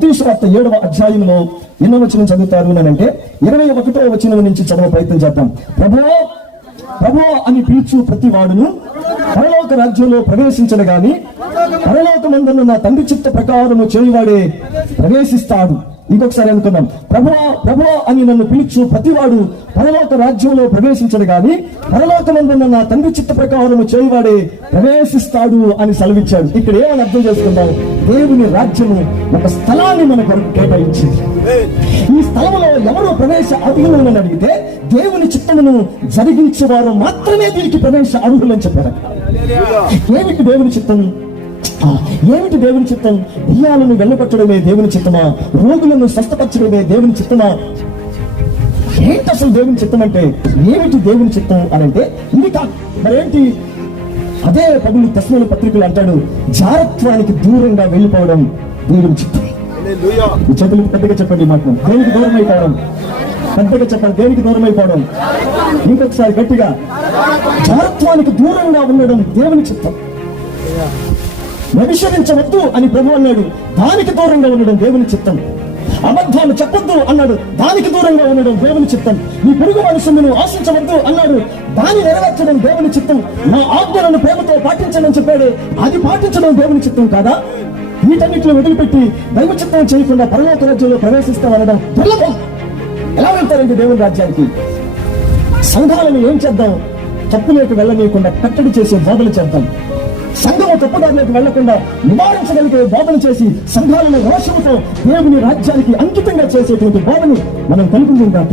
మత్తయి సువార్త 7వ అధ్యాయంలో ఎన్నో వచనం చదువుతారు అని అంటే 21వ వచనం నుంచి చదవ ప్రయత్నం చేద్దాం. ప్రభువా ప్రభువా అని పిలుచు ప్రతి వాడును పరలోక రాజ్యంలో ప్రవేశించడు గాని పరలోకమందున్న నా తండ్రి చిత్త ప్రకారము చేయువాడే ప్రవేశిస్తాడు. ఇంకొకసారి అనుకున్నాం, ప్రభువా ప్రభువా అని నన్ను పిలుచు ప్రతివాడు పరలోక రాజ్యంలో ప్రవేశించడు గాని పరలోకమందున్న నా తండ్రి చిత్త ప్రకారము చేయువాడే ప్రవేశిస్తాడు అని సెలవిచ్చాడు. ఇక్కడ ఏమని అర్థం చేసుకుందాం? దేవుని రాజ్యము ఒక స్థలాన్ని మనకు కేటాయించింది. ఈ స్థలంలో ఎవరు ప్రవేశ అర్హులను అడిగితే దేవుని చిత్తమును జరిగించేవారు మాత్రమే దీనికి ప్రవేశ అర్హులని చెప్పారు. ఏమిటి దేవుని చిత్తం? ఏమిటి దేవుని చిత్తం? దెయ్యాలను వెళ్ళగొట్టడమే దేవుని చిత్తమా? రోగులను స్వస్థపరచడమే దేవుని చిత్తమా? ఏంటి అసలు దేవుని చిత్తం అంటే? ఏమిటి దేవుని చిత్తం అని అంటే ఇది కాదు మరేంటి? అదే పౌలు తెస్సలోనికీయుల పత్రికలు అంటాడు, జారత్వానికి దూరంగా వెళ్ళిపోవడం దేవుని చిత్తం. ఈ చేతులకు పెద్దగా చెప్పండి మాట. దేనికి దూరం అయిపోవడం? పెద్దగా చెప్పండి, దేనికి దూరం అయిపోవడం? ఇంకొకసారి గట్టిగా, జారత్వానికి దూరంగా ఉండడం దేవుని చిత్తం. వ్యభిచరించవద్దు అని ప్రభు అన్నాడు, దానికి దూరంగా ఉండడం దేవుని చిత్తం. అబద్ధాలు చెప్పొద్దు అన్నాడు, దానికి దూరంగా ఉండడం దేవుని చిత్తం. నీ పొరుగు మనుషులను ఆశించవద్దు అన్నాడు, దాన్ని నెరవేర్చడం దేవుని చిత్తం. నా ఆజ్ఞలను ప్రేమతో పాటించడం చెప్పాడు, అది పాటించడం దేవుని చిత్తం కాదా? వీటన్నిటిలో వదిలిపెట్టి దైవ చిత్తం చేయకుండా పరలోక రాజ్యంలో ప్రవేశిస్తామనడం దుర్లభం. ఎలా వెళ్తారండి దేవుని రాజ్యానికి? సంఘాలను ఏం చేద్దాం? తప్పులేక వెళ్ళనీయకుండా కట్టడి చేసే బోధలు చేద్దాం. సంఘము తప్పుదారులకు వెళ్లకుండా నివారించగలిగే బోధన చేసి సంఘాలను రోషంతో దేవుని రాజ్యానికి అంకితంగా చేసేటువంటి బోధను మనం కనుగొందాం.